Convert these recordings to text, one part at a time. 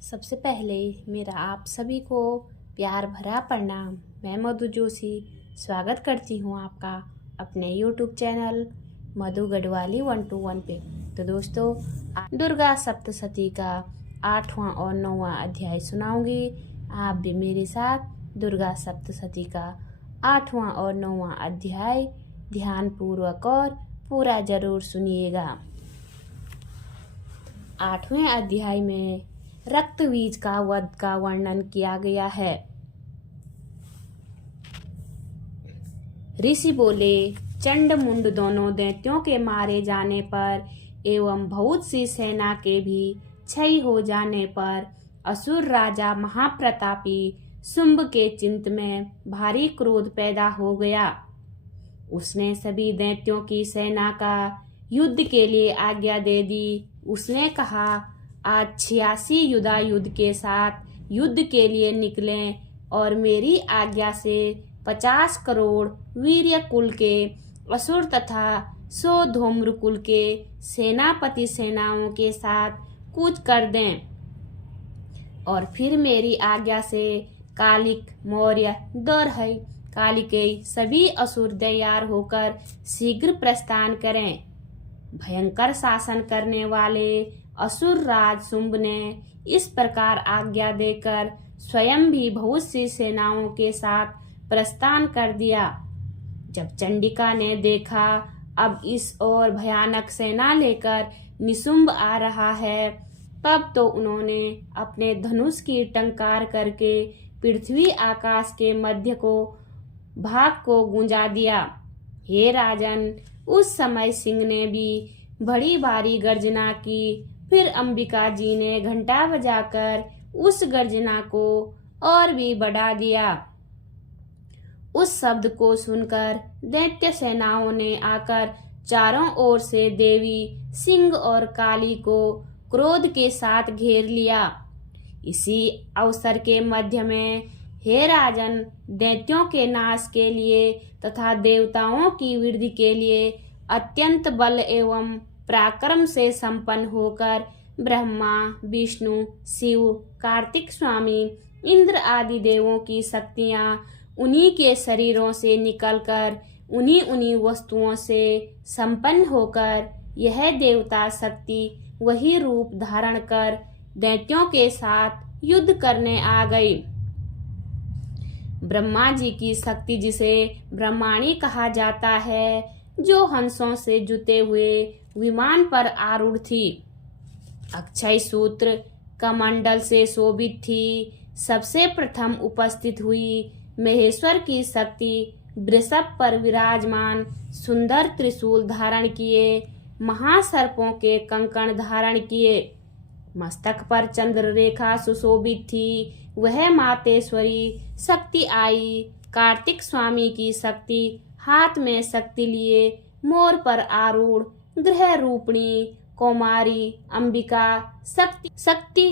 सबसे पहले मेरा आप सभी को प्यार भरा प्रणाम। मैं मधु जोशी स्वागत करती हूँ आपका अपने YouTube चैनल मधु गढ़वाली 121 पे। तो दोस्तों, दुर्गा सप्तशती का 8वां और 9वां अध्याय सुनाऊंगी। आप भी मेरे साथ दुर्गा सप्तशती का 8वां और 9वां अध्याय ध्यानपूर्वक और पूरा जरूर सुनिएगा। 8वें अध्याय में रक्तबीज का वध का वर्णन किया गया है। ऋषि बोले, चंड मुंड दोनों दैत्यों के मारे जाने पर एवं बहुत सी सेना के भी क्षय हो जाने पर असुर राजा महाप्रतापी शुंभ के चित्त में भारी क्रोध पैदा हो गया। उसने सभी दैत्यों की सेना का युद्ध के लिए आज्ञा दे दी। उसने कहा, आज 86 युद्ध के साथ युद्ध के लिए निकलें और मेरी आज्ञा से 50 करोड़ वीर्य कुल के असुर तथा 100 धूम्र कुल के सेनापति सेनाओं के साथ कूच कर दें और फिर मेरी आज्ञा से कालिक, मौर्य, दौरहई, कालिकेय सभी असुर तैयार होकर शीघ्र प्रस्थान करें। भयंकर शासन करने वाले असुर राज शुंभ ने इस प्रकार आज्ञा देकर स्वयं भी बहुत सी सेनाओं के साथ प्रस्थान कर दिया। जब चंडिका ने देखा अब इस ओर भयानक सेना लेकर निशुंभ आ रहा है, तब तो उन्होंने अपने धनुष की टंकार करके पृथ्वी आकाश के मध्य को भाग को गुंजा दिया। हे राजन, उस समय सिंह ने भी बड़ी भारी गर्जना की। फिर अंबिका जी ने घंटा बजाकर उस गर्जना को और भी बढ़ा दिया। उस शब्द को सुनकर दैत्य सेनाओं ने आकर चारों ओर से देवी सिंह और काली को क्रोध के साथ घेर लिया। इसी अवसर के मध्य में, हे राजन, दैत्यों के नाश के लिए तथा देवताओं की वृद्धि के लिए अत्यंत बल एवं पराक्रम से संपन्न होकर ब्रह्मा, विष्णु, शिव, कार्तिक स्वामी, इंद्र आदि देवों की शक्तियां उन्हीं के शरीरों से निकलकर उन्हीं वस्तुओं से संपन्न होकर यह देवता शक्ति वही रूप धारण कर दैत्यों के साथ युद्ध करने आ गई। ब्रह्मा जी की शक्ति, जिसे ब्रह्माणी कहा जाता है, जो हंसों से जुते हुए विमान पर आरूढ़ थी, अक्षय सूत्र कमंडल से शोभित थी। सबसे प्रथम उपस्थित हुई महेश्वर की शक्ति वृषभ पर विराजमान सुंदर त्रिशूल धारण किए, महासर्पों के कंकण धारण किए, मस्तक पर चंद्र रेखा सुशोभित थी। वह मातेश्वरी शक्ति आई। कार्तिक स्वामी की शक्ति हाथ में शक्ति लिए मोर पर आरूढ़ ग्रह रूपिणी कौमारी अंबिका शक्ति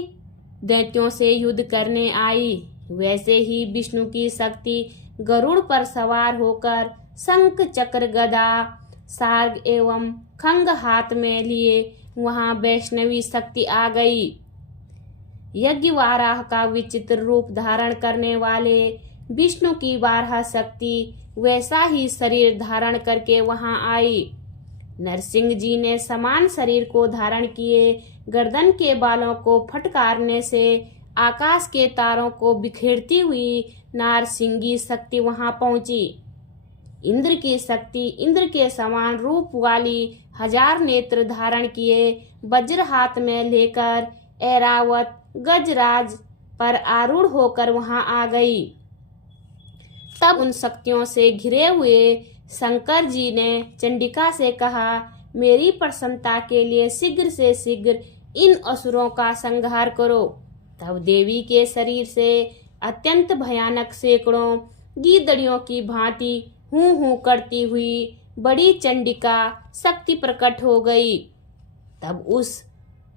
दैत्यों से युद्ध करने आई। वैसे ही विष्णु की शक्ति गरुड़ पर सवार होकर शंख, चक्र, गदा, सार्ग एवं खंग हाथ में लिए वहां वैष्णवी शक्ति आ गई। यज्ञ वाराह का विचित्र रूप धारण करने वाले विष्णु की वाराह शक्ति वैसा ही शरीर धारण करके वहां आई। नरसिंह जी ने समान शरीर को धारण किए। गर्दन के बालों को फटकारने से आकाश के तारों को बिखेरती हुई नारसिंगी शक्ति वहां पहुंची। इंद्र की शक्ति इंद्र के समान रूप वाली 1000 नेत्र धारण किए वज्र हाथ में लेकर ऐरावत गजराज पर आरूढ़ होकर वहां आ गई। तब उन शक्तियों से घिरे हुए शंकर जी ने चंडिका से कहा, मेरी प्रसन्नता के लिए शीघ्र से शीघ्र इन असुरों का संहार करो। तब देवी के शरीर से अत्यंत भयानक सैकड़ों गीदड़ियों की भांति हूं हूं करती हुई बड़ी चंडिका शक्ति प्रकट हो गई। तब उस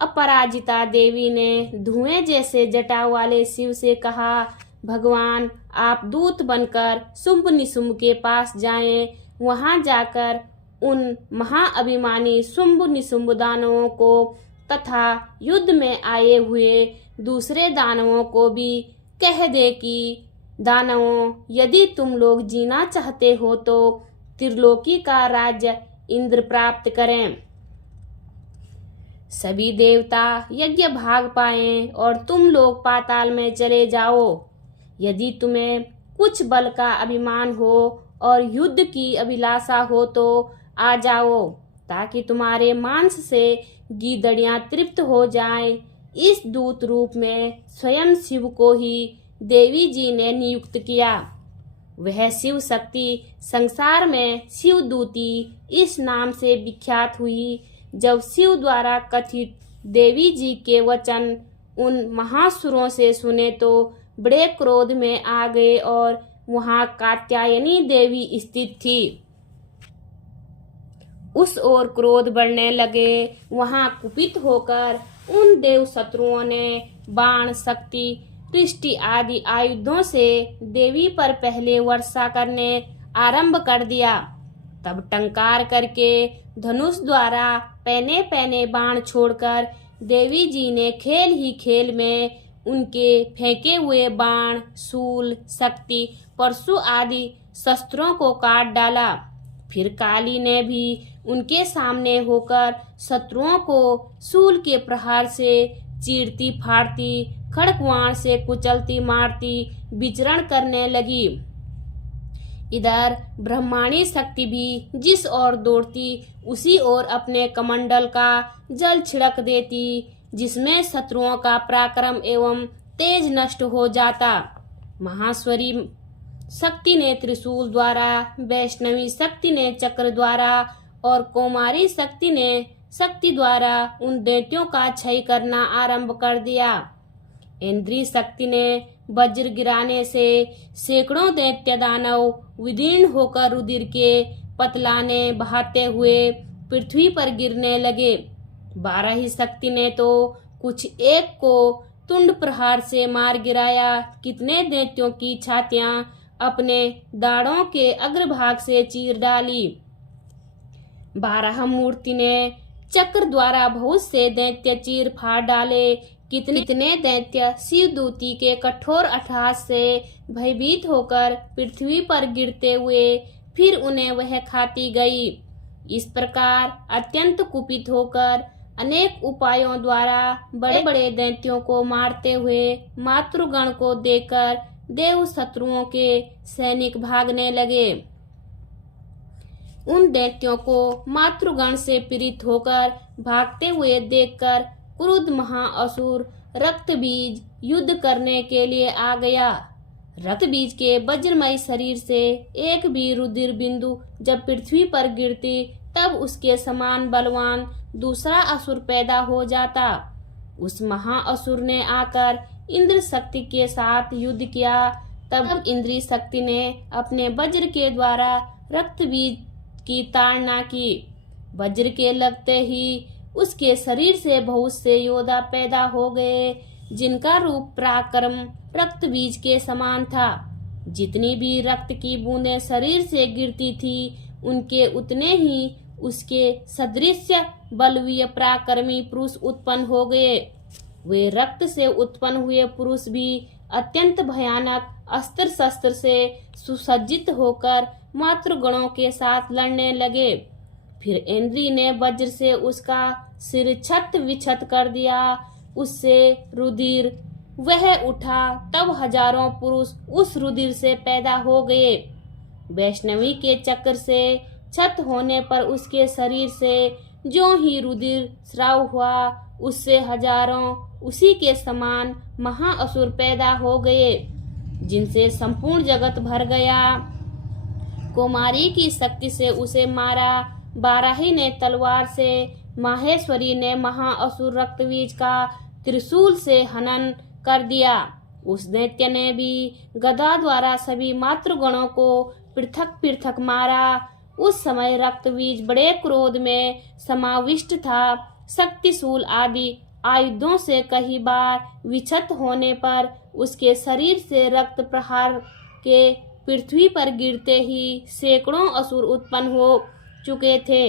अपराजिता देवी ने धुएं जैसे जटा वाले शिव से कहा, भगवान, आप दूत बनकर शुंभ निशुंभ के पास जाएं। वहां जाकर उन महाअभिमानी शुंभ निशुंभ दानवों को तथा युद्ध में आए हुए दूसरे दानवों को भी कह दे कि दानवों, यदि तुम लोग जीना चाहते हो तो त्रिलोकी का राज्य इंद्र प्राप्त करें। सभी देवता यज्ञ भाग पाएं और तुम लोग पाताल में चले जाओ। यदि तुम्हें कुछ बल का अभिमान हो और युद्ध की अभिलाषा हो तो आ जाओ, ताकि तुम्हारे मांस से गीदड़ियां तृप्त हो जाएं। इस दूत रूप में स्वयं शिव को ही देवी जी ने नियुक्त किया। वह शिव शक्ति संसार में शिवदूती इस नाम से विख्यात हुई। जब शिव द्वारा कथित देवी जी के वचन उन महासुरों से सुने तो बड़े क्रोध में आ गए और वहां कात्यायनी देवी स्थित थी। उस ओर क्रोध बढ़ने लगे। वहां कुपित होकर उन देव शत्रुओं ने बाण, शक्ति, दृष्टि आदि आयुधों से देवी पर पहले वर्षा करने आरंभ कर दिया। तब टंकार करके धनुष द्वारा पैने पैने बाण छोड़कर देवी जी ने खेल ही खेल में उनके फेंके हुए बाण, शूल, शक्ति, परशु आदि शस्त्रों को काट डाला। फिर काली ने भी उनके सामने होकर शत्रुओं को शूल के प्रहार से चीरती फाड़ती, खड़गवाण से कुचलती मारती विचरण करने लगी। इधर ब्रह्माणी शक्ति भी जिस ओर दौड़ती उसी ओर अपने कमंडल का जल छिड़क देती, जिसमें शत्रुओं का पराक्रम एवं तेज नष्ट हो जाता। महाश्वरी शक्ति ने त्रिशूल द्वारा, वैष्णवी शक्ति ने चक्र द्वारा और कौमारी शक्ति द्वारा उन दैत्यों का क्षय करना आरंभ कर दिया। इंद्री शक्ति ने वज्र गिराने से सैकड़ों दैत्य दानव विदीर्ण होकर रुधिर के पतलाने बहाते हुए पृथ्वी पर गिरने लगे। 12 ही शक्ति ने तो कुछ एक को तुंड प्रहार से मार गिराया। कितने दैत्यों की छातियां अपने दाढ़ों के अग्रभाग से चीर डाली। 12 मूर्ति ने चक्र द्वारा बहुत से दैत्य चीर फाड़ डाले। कितने दैत्य शिवदूती के कठोर अट्टहास से भयभीत होकर पृथ्वी पर गिरते हुए फिर उन्हें वह खाती गई। इस प्रकार अत्यंत कुपित होकर अनेक उपायों द्वारा बड़े बड़े दैत्यों को मारते हुए मातृगण को देखकर देव शत्रुओं के सैनिक भागने लगे। उन दैत्यों को मातृगण से पीड़ित होकर भागते हुए देखकर क्रुद्ध महाअसुर रक्तबीज युद्ध करने के लिए आ गया। रक्तबीज के वज्रमय शरीर से एक भी रुधिर बिंदु जब पृथ्वी पर गिरती तब उसके समान बलवान दूसरा असुर पैदा हो जाता। उस महाअसुर ने आकर इंद्र शक्ति के साथ युद्ध किया। तब इंद्री शक्ति ने अपने वज्र के द्वारा रक्तबीज की ताड़ना की। वज्र के लगते ही उसके शरीर से बहुत से योद्धा पैदा हो गए, जिनका रूप पराक्रम रक्तबीज के समान था। जितनी भी रक्त की बूंदें शरीर से गिरती थी, उनके उतने ही उसके सदृश बलवीय पराक्रमी पुरुष उत्पन्न हो गए। वे रक्त से उत्पन्न हुए पुरुष भी अत्यंत भयानक अस्त्र शस्त्र से सुसज्जित होकर मातृगणों के साथ लड़ने लगे। फिर इंद्री ने वज्र से उसका सिर छत विछत कर दिया। उससे रुधिर वह उठा, तब हजारों पुरुष उस रुधिर से पैदा हो गए। वैष्णवी के चक्र से छत होने पर उसके शरीर से जो ही रुधिर स्राव हुआ, उससे हजारों उसी के समान महाअसुर पैदा हो गए, जिनसे संपूर्ण जगत भर गया। कुमारी की शक्ति से उसे मारा। बाराही ने तलवार से, माहेश्वरी ने महाअसुर रक्तबीज का त्रिशूल से हनन कर दिया। उस दैत्य ने भी गदा द्वारा सभी मातृगणों को पृथक पृथक मारा। उस समय रक्तबीज बड़े क्रोध में समाविष्ट था। शक्तिशूल आदि आयुधों से कई बार विक्षत होने पर उसके शरीर से रक्त प्रहार के पृथ्वी पर गिरते ही सैकड़ों असुर उत्पन्न हो चुके थे।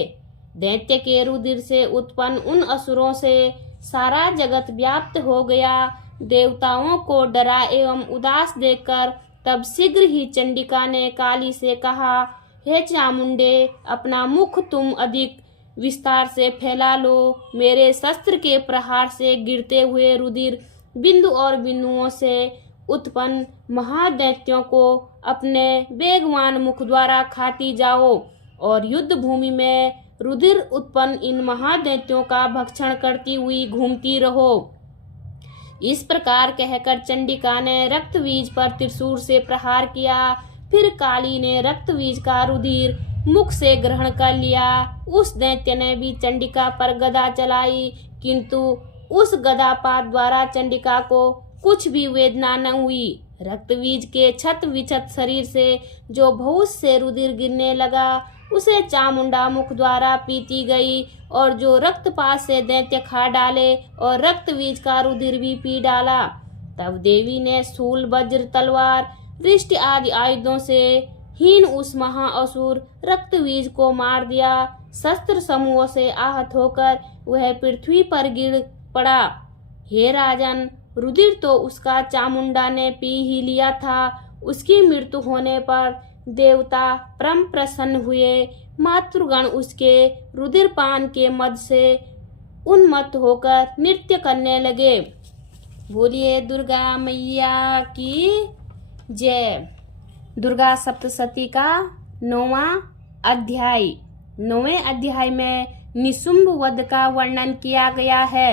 दैत्य के रुधिर से उत्पन्न उन असुरों से सारा जगत व्याप्त हो गया। देवताओं को डरा एवं उदास देखकर तब शीघ्र ही चंडिका ने काली से कहा, हे चामुंडे, अपना मुख तुम अधिक विस्तार से फैला लो। मेरे शस्त्र के प्रहार से गिरते हुए रुधिर बिंदु और बिंदुओं से उत्पन्न महादैत्यों को अपने वेगवान मुख द्वारा खाती जाओ और युद्ध भूमि में रुधिर उत्पन्न इन महादैत्यों का भक्षण करती हुई घूमती रहो। इस प्रकार कहकर चंडिका ने रक्तबीज पर त्रिशूल से प्रहार किया। फिर काली ने रक्तबीज का रुधिर मुख से ग्रहण कर लिया। उस दैत्य ने भी चंडिका पर गदा चलाई, किंतु उस गदापात द्वारा चंडिका को कुछ भी वेदना न हुई। रक्तबीज के छत विछत शरीर से जो बहुत से रुधिर गिरने लगा, उसे चामुंडा मुख द्वारा पीती गई, और जो रक्तपात से दैत्य खा डाले और रक्तबीज का रुधिर भी पी डाला। तब देवी ने शूल, वज्र, तलवार, रिष्ट आदि आयुधों से हीन उस महाअसुर रक्तबीज को मार दिया। शस्त्र समूहों से आहत होकर वह पृथ्वी पर गिर पड़ा। हे राजन, रुधिर तो उसका चामुंडा ने पी ही लिया था। उसकी मृत्यु होने पर देवता परम प्रसन्न हुए। मातृगण उसके रुधिरपान के मद से उन्मत्त होकर नृत्य करने लगे। बोलिए दुर्गा मैया की जय। दुर्गा सप्तशती का 9वां अध्याय। 9वें अध्याय में निशुंभ वध का वर्णन किया गया है।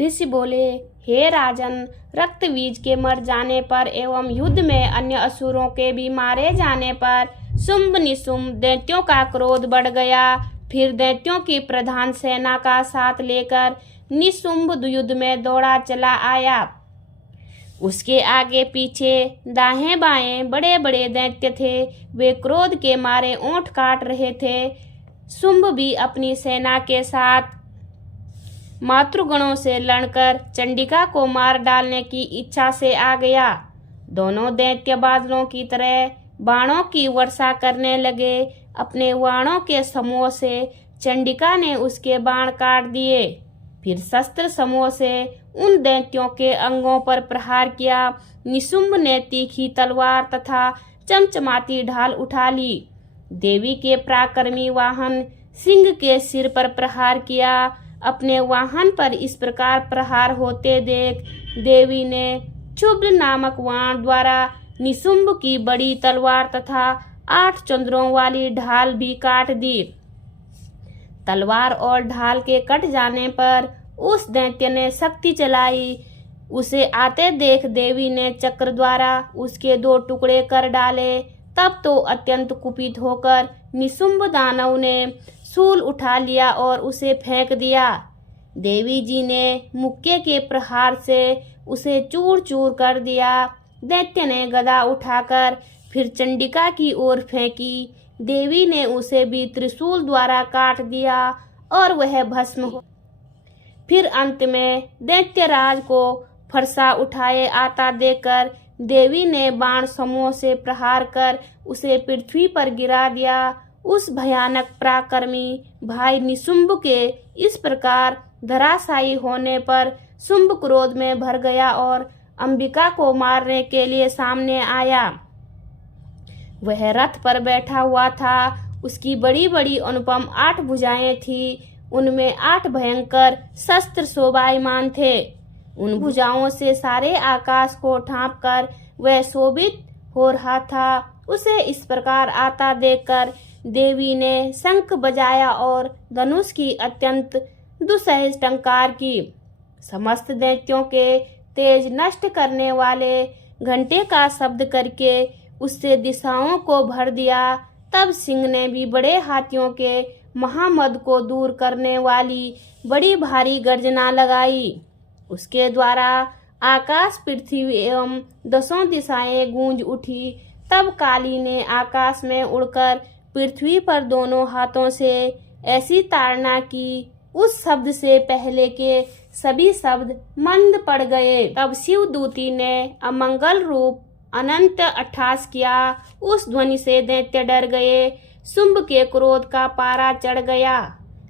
ऋषि बोले, हे राजन, रक्तबीज के मर जाने पर एवं युद्ध में अन्य असुरों के भी मारे जाने पर शुंभ निशुंभ दैत्यों का क्रोध बढ़ गया। फिर दैत्यों की प्रधान सेना का साथ लेकर निशुंभ युद्ध में दौड़ा चला आया। उसके आगे पीछे दाएं बाएं बड़े बड़े दैत्य थे। वे क्रोध के मारे ओंठ काट रहे थे। शुंभ भी अपनी सेना के साथ मातृगणों से लड़कर चंडिका को मार डालने की इच्छा से आ गया। दोनों दैत्य बादलों की तरह बाणों की वर्षा करने लगे। अपने बाणों के समूह से चंडिका ने उसके बाण काट दिए। फिर शस्त्र समूह से उन दैत्यों के अंगों पर प्रहार किया। निशुंभ ने तीखी तलवार तथा चमचमाती ढाल उठा ली। देवी के पराक्रमी वाहन सिंह के सिर पर प्रहार किया। अपने वाहन पर इस प्रकार प्रहार होते देख देवी ने क्षुब्र नामक वाण द्वारा निशुंभ की बड़ी तलवार तथा 8 चंद्रों वाली ढाल भी काट दी। तलवार और ढाल के कट जाने पर उस दैत्य ने शक्ति चलाई। उसे आते देख देवी ने चक्र द्वारा उसके 2 टुकड़े कर डाले। तब तो अत्यंत कुपित होकर निशुंभ दानव ने शूल उठा लिया और उसे फेंक दिया। देवी जी ने मुक्के के प्रहार से उसे चूर चूर कर दिया। दैत्य ने गदा उठाकर फिर चंडिका की ओर फेंकी। देवी ने उसे भी त्रिशूल द्वारा काट दिया और वह भस्म हो। फिर अंत में दैत्यराज को फरसा उठाए आता देखकर देवी ने बाण समूह से प्रहार कर उसे पृथ्वी पर गिरा दिया। उस भयानक पराक्रमी भाई निशुंभ के इस प्रकार धराशायी होने पर शुंभ क्रोध में भर गया और अंबिका को मारने के लिए सामने आया। वह रथ पर बैठा हुआ था। उसकी बड़ी बड़ी अनुपम 8 भुजाएं थी। उनमें 8 भयंकर शस्त्र शोभायमान थे। उन भुजाओं से सारे आकाश को ढांपकर वह शोभित हो रहा था। उसे इस प्रकार आता देखकर देवी ने शंख बजाया और धनुष की अत्यंत दुस्सह टंकार की। समस्त दैत्यों के तेज नष्ट करने वाले घंटे का शब्द करके उससे दिशाओं को भर दिया। तब सिंह ने भी बड़े हाथियों के महामद को दूर करने वाली बड़ी भारी गर्जना लगाई। उसके द्वारा आकाश, पृथ्वी एवं 10 दिशाएं गूंज उठी। तब काली ने आकाश में उड़कर पृथ्वी पर दोनों हाथों से ऐसी ताड़ना की, उस शब्द से पहले के सभी शब्द मंद पड़ गए। तब शिवदूती ने अमंगल रूप अनंत अट्ठास किया। उस ध्वनि से दैत्य डर गए। शुंभ के क्रोध का पारा चढ़ गया।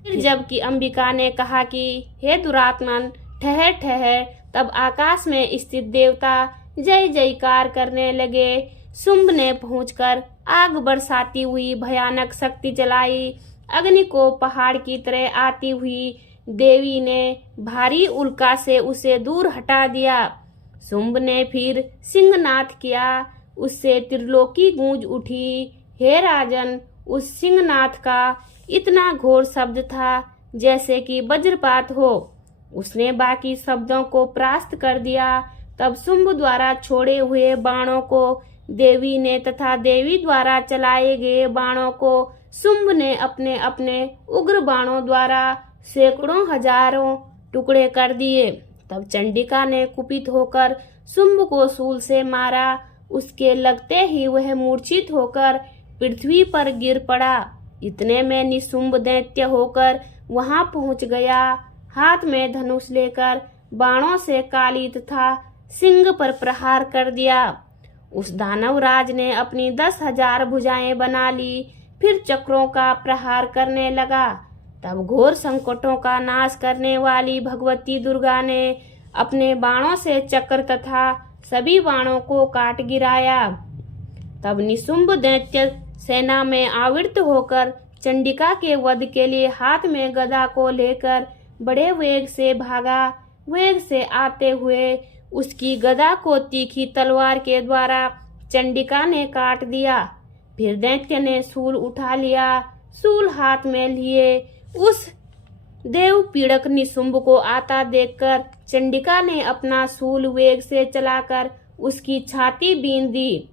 फिर जबकि अंबिका ने कहा कि हे दुरात्मन, ठहर ठहर, तब आकाश में स्थित देवता जय जयकार करने लगे। शुंभ ने पहुंचकर आग बरसाती हुई भयानक शक्ति चलाई। अग्नि को पहाड़ की तरह आती हुई देवी ने भारी उल्का से उसे दूर हटा दिया। शुंभ ने फिर सिंहनाद किया, उससे त्रिलोकी गूंज उठी। हे राजन, उस सिंहनाद का इतना घोर शब्द था जैसे कि वज्रपात हो। उसने बाकी शब्दों को परास्त कर दिया। तब शुंभ द्वारा छोड़े हुए बाणों को देवी ने तथा देवी द्वारा चलाए गए बाणों को शुंभ ने अपने अपने उग्र बाणों द्वारा सैकड़ों हजारों टुकड़े कर दिए। तब चंडिका ने कुपित होकर शुंभ को शूल से मारा। उसके लगते ही वह मूर्छित होकर पृथ्वी पर गिर पड़ा। इतने में निशुंभ दैत्य होकर वहां पहुंच गया। हाथ में धनुष लेकर बाणों से काली तथा सिंह पर प्रहार कर दिया। उस दानव राज ने अपनी 10,000 भुजाएं बना ली, फिर चक्रों का प्रहार करने लगा। तब घोर संकटों का नाश करने वाली भगवती दुर्गा ने अपने बाणों से चक्र तथा सभी बाणों को काट गिराया। तब निशुंभ दैत्य सेना में आवृत होकर चंडिका के वध के लिए हाथ में गदा को लेकर बड़े वेग से भागा। वेग से आते हुए उसकी गदा को तीखी तलवार के द्वारा चंडिका ने काट दिया। फिर दैत्य ने शूल उठा लिया। शूल हाथ में लिए उस देव पीड़क निशुंभ को आता देखकर चंडिका ने अपना शूल वेग से चलाकर उसकी छाती बीन दी।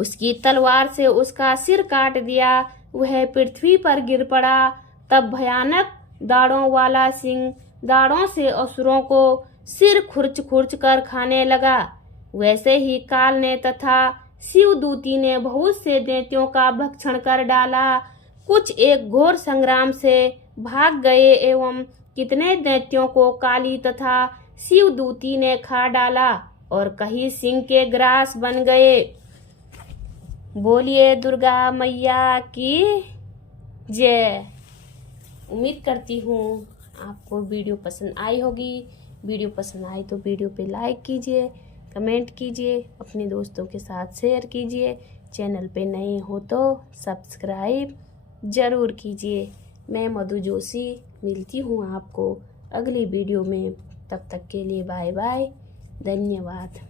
उसकी तलवार से उसका सिर काट दिया। वह पृथ्वी पर गिर पड़ा। तब भयानक दाढ़ों वाला सिंह दाढ़ों से असुरों को सिर खुरच खुरच कर खाने लगा। वैसे ही काल ने तथा शिवदूती ने बहुत से दैत्यों का भक्षण कर डाला। कुछ एक घोर संग्राम से भाग गए एवं कितने दैत्यों को काली तथा शिवदूती ने खा डाला और कहीं सिंह के ग्रास बन गए। बोलिए दुर्गा मैया की जय। उम्मीद करती हूँ आपको वीडियो पसंद आई होगी। वीडियो पसंद आई तो वीडियो पे लाइक कीजिए, कमेंट कीजिए, अपने दोस्तों के साथ शेयर कीजिए। चैनल पे नए हो तो सब्सक्राइब ज़रूर कीजिए। मैं मधु जोशी मिलती हूँ आपको अगली वीडियो में। तब तक के लिए बाय बाय, धन्यवाद।